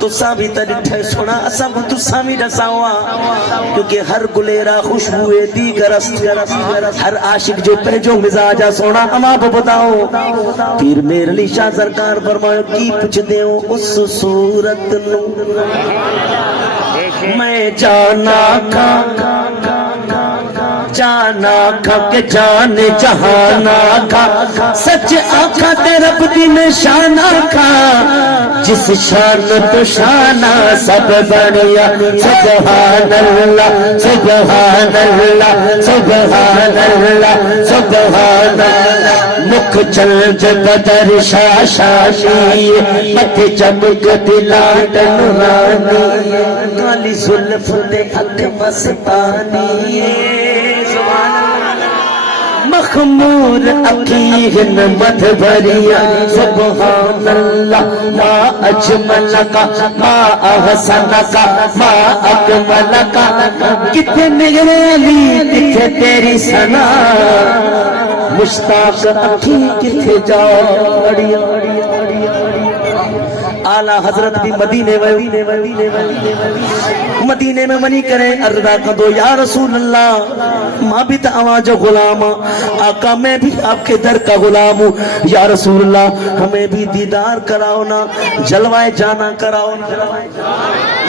تسا بھی تڑٹھے سونا اسا بھی تسا بھی رساوا کیونکہ ہر گلیرا خوشبوئے دیگر است ہر عاشق جو پہجو مزاجہ سونا اما بتاؤ پیر میرے علی شاہ سرکار فرماؤ کی پوچھ دیو اس صورت نو میں جانا کھا کہ جان جہانا کھا سچ آقا تے رب دی نشان آقا جس شان تو شانہ سب بڑیا سبحان اللہ سبحان اللہ سبحان اللہ سبحان اللہ مکھ چلج بدر شاشاشی مت چمک دلات نورانی کالی زلف دے حق مستانی مخمور عقیق مت بھریا سبحان اللہ ما اجملکا ما احسنکا ما اکملکا کتے میرے علی کتے تیری سنا مشتاق عقیق کتے جاڑیا آلہ حضرت بھی مدینے میں منی کریں اردا کدو یا رسول اللہ ماں بھی تا آواز غلام آقا میں بھی آپ کے در کا غلام ہوں یا رسول اللہ ہمیں بھی دیدار کراؤ نا جلوائے جانا کراؤ نا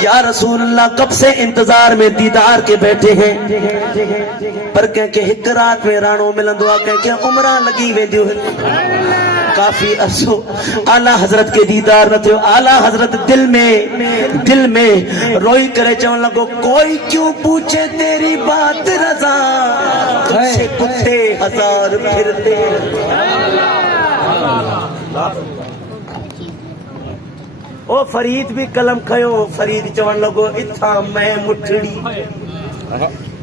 یا رسول اللہ کب سے انتظار میں دیدار کے بیٹھے ہیں پر کہیں کہ ایک رات میں رانوں ملندوا کہیں کہ عمرہ لگی وے دیو کافی عرصو آلہ حضرت کے دیدار نہ تھے آلہ حضرت دل میں روئی کرے چون لگو کوئی کیوں پوچھے تیری بات رضا تجھ سے کتے ہزار پھرتے او فرید بھی قلم کھیو فرید چون لگو اتھا میں مٹھڑی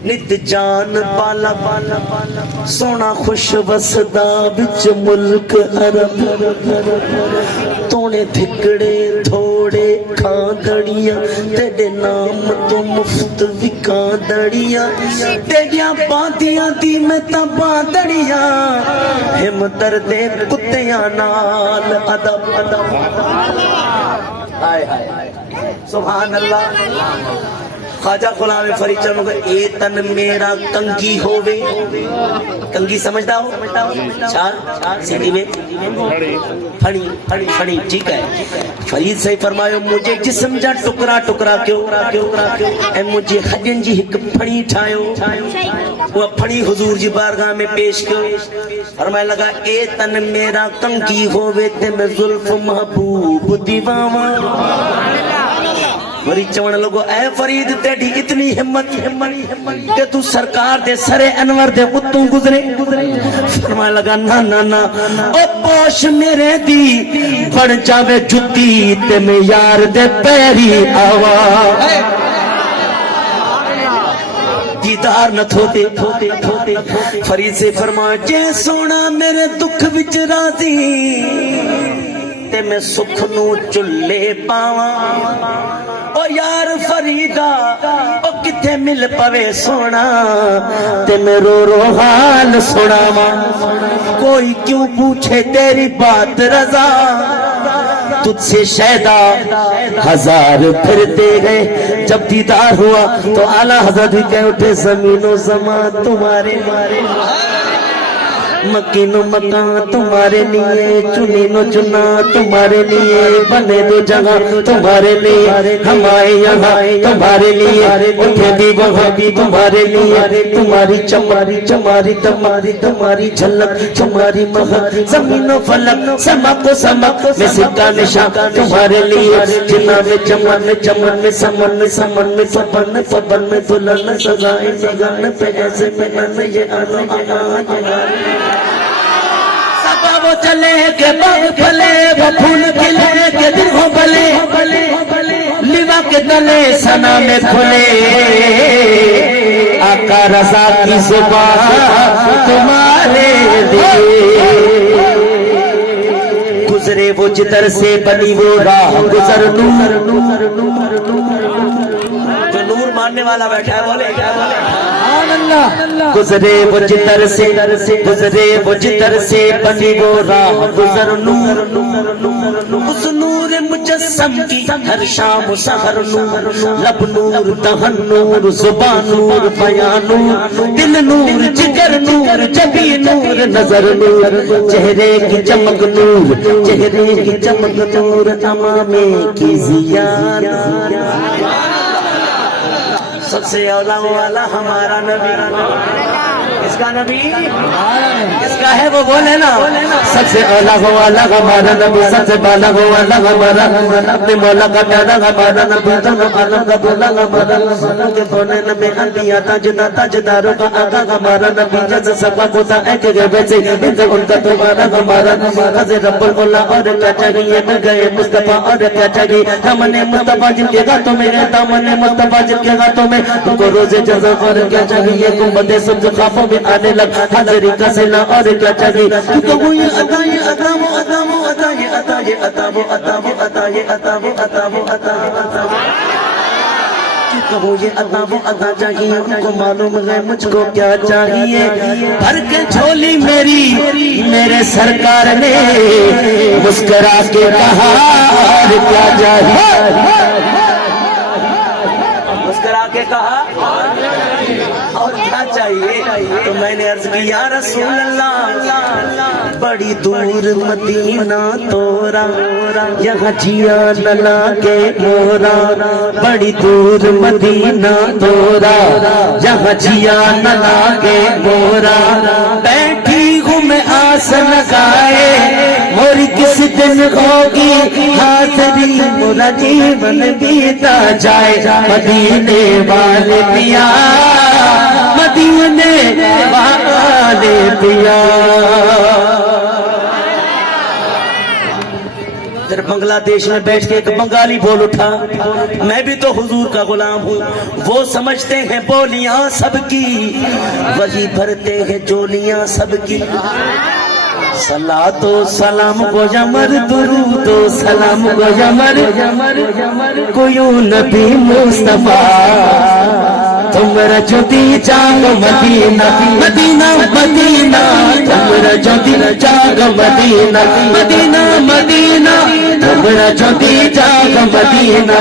نت جان پالا سونا خوش وسدا بچ ملک عرب تونے دھکڑے تھوڑے کھاندڑیاں تیرے نام تو مفت وکاندڑیاں تیریاں باندیاں دی میں تا باندڑیاں ہم دردے کتیاں نال ادب آئے سبحان اللہ خواجہ غلام فرید چلو گے اے تن میرا کنگی ہووے کنگی سمجھتا ہو چھار سیدھی میں پھڑی ٹھیک ہے فرید سے فرمایا مجھے جسم جا ٹکرا ٹکرا کیوں اے مجھے حجن جی ایک پھڑی ٹھائیو وہ پھڑی حضور جی بارگاہ میں پیش کیوں فرمایا لگا اے تن میرا کنگی ہووے تے میں ظلف محبوب دیواواں فرید چوڑ لگو اے فرید تیڑی اتنی ہمت کہ تو سرکار دے سر انور دے اتوں گزرے فرمایا لگا نا او پوش میرے دی بڑھ جاوے جتی تے میں یار دے پیری آوا دیدار نہ تھوتے فرید سے فرمایا جے سونا میرے دکھ وچ راضی تے میں سکھ نو چلے پاواں او یار فریدا او کتے مل پوے سونا تے میں رو حال سناواں کوئی کیوں پوچھے تیری بات رضا تجھ سے شیدا ہزار پھرتے گئے جب دیدار ہوا تو اعلیٰ حضرت بھی کہہ اٹھے زمین و زمان تمہارے مکین و مکان تمہارے لیے چنین و چنا تمہارے لیے بنے دو جگہ تمہارے لیے ہم آئے یہاں تمہارے لیے اٹھے بھی وہاں بھی تمہارے لیے تمہاری چماری تمہاری جھلک تمہاری مہک زمین و فلک سمک و سمک میں سکہ نشان تمہارے لیے جنا میں چمن میں چمن میں سمن میں سمن میں فبن میں دلن سزائیں نگان پہ ایسے میں نن یہ آنا وہ چلے کہ باغ پھلے وہ پھول کھلے کہ دل ہو بلے لیوا کے تلے سنا میں کھلے آقا رضا کی زبان تمہارے لیے گزرے وہ جدر سے بنی وہ راہ گزر نور جو نور ماننے والا بیٹھا ہے بولے گزرے وہ جدر سے گزرے وہ جدر سے بنی وہ راہ گزر نور اس نور مجسم کی ہر شام سحر نور لب نور دہن نور زبان نور بیان نور دل نور جگر نور جبی نور نظر نور چہرے کی چمک نور چہرے کی چمک نور امامے کی ضیاء سب سے اولا والا ہمارا نبی اس کا نبی اس کا ہے وہ بولے نا سب سے اولا والا ہمارا نبی سب سے بالا والا ہمارا اپنے مولا کا پیارا ہمارا نبی دونوں عالم کا بولا ہمارا کے بولے نبی انبیاء تاجدار تاجداروں کا آقا ہمارا نبی جیسے سبا ہوتا ہے کہ ویسے ان کا تمہارا ہمارا حضرت رب العلا اور کیا چاہیے مل گئے مصطفیٰ اور کیا چاہیے ہم نے مصطفیٰ جن کے ہاتھوں میں رہتا ہم نے مصطفیٰ جن کے ہاتھوں میں ان کو روزے جزا اور کیا چاہیے گنبد سبز خوابوں میں آنے لگ حاضری کا سلا اور کیا چاہیے کیونکہ وہ یہ عطا یہ عطا وہ عطا وہ عطا یہ عطا یہ عطا وہ عطا وہ عطا یہ عطا وہ عطا وہ عطا وہ عطا کہو یہ عطا وہ عطا چاہیے ان کو معلوم ہے مجھ کو کیا چاہیے بھر کے جھولی میری میرے سرکار نے مسکرا کے کہا اور کیا چاہیے مسکرا کے کہا اور کیا چاہیے تو میں نے عرض کی یا رسول اللہ بڑی دور مدینہ تورا یہاں جیا نہ لاگے مورا بڑی دور مدینہ تورا یہاں جیا نہ لاگے مورا بیٹھی ہوں میں آس لگائے موری کس دن ہوگی حاضری مورا جیون بیتا جائے مدینے والے پیا مدینے والے پیا ادھر بنگلہ دیش میں بیٹھ کے ایک بنگالی بول اٹھا میں بھی تو حضور کا غلام ہوں وہ سمجھتے ہیں بولیاں سب کی وہی بھرتے ہیں جولیاں سب کی صلاۃ و سلام کو یمر درود و سلام کو یمر کویوں نبی مصطفیٰ تمہارا جو دی جاگ مدینہ مدینہ مدینہ تمہارا جو دی جاگ مدینہ مدینہ مدینہ تمہارا جو دی جاگ مدینہ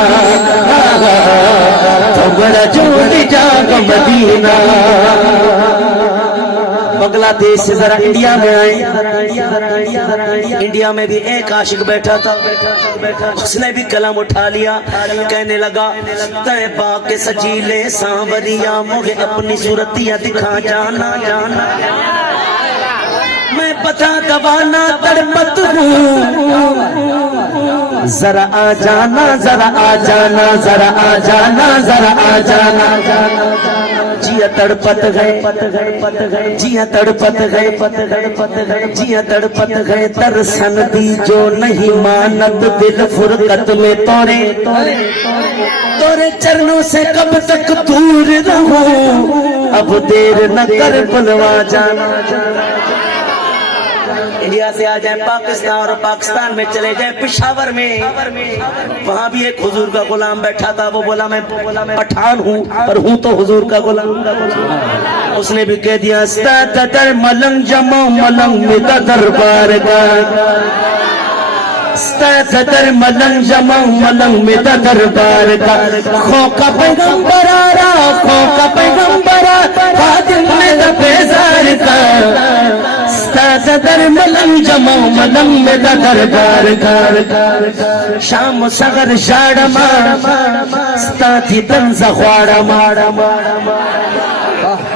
تمہارا جو دی جاگ مدینہ بنگلہ دیش سے ذرا انڈیا میں آئے انڈیا میں بھی ایک عاشق بیٹھا تھا اس نے بھی قلم اٹھا لیا کہنے لگا تے باغ کے سجیلے سانوریا مجھے اپنی صورتیاں دکھا جانا جانا میں بتا گوانا تڑپت ہوں ذرا آ جانا ذرا آ جانا ذرا آ جانا ذرا آ جانا جیا تڑپت گئے جیا تڑپت گئے جیا تڑپت گئے ترسن دی جو نہیں مانت دل فرقت میں تورے چرنوں سے کب تک دور رہوں اب دیر نہ کر بلوا جانا انڈیا سے آ جائیں پاکستان اور پاکستان میں چلے جائیں پشاور میں وہاں بھی ایک حضور کا غلام بیٹھا تھا وہ بولا میں پٹھان ہوں پر ہوں تو حضور کا غلام اس نے بھی کہہ دیا استادر ملنگ جمع ملنگ میتا دربار کا استادر ملنگ جمع ملنگ میتا دربار کا خوکا پیغمبر آرا خوکا پیغمبر آرا خادم میں دا پیزار کا در ملنگ جمع ملنگ میں دا دربار کا شام سغر شاڑما ستاتی تنز خوارما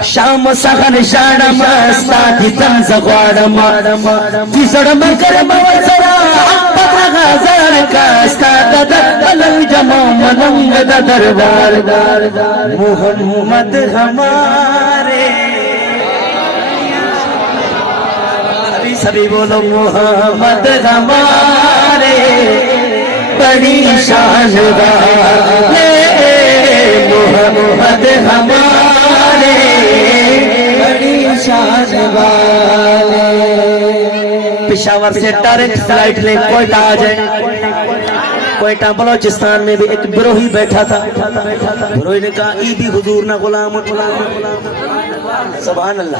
شام سغر شاڑما ستاتی تنز خوارما تیسڑ مکرم وزرا پترغا زار کا ستات در ملنگ جمع ملنگ دا دربار محمد ہمارے سبھی بولو محمد ہمارے بڑی شان والے محمد ہمارے بڑی شان والے پشاور سے ڈائریکٹ فلائٹ لے کوئٹہ آ جائے کوئٹہ بلوچستان میں بھی ایک گروہی بیٹھا تھا گروہی نے کہا ای بھی حضور نہ غلام سبحان اللہ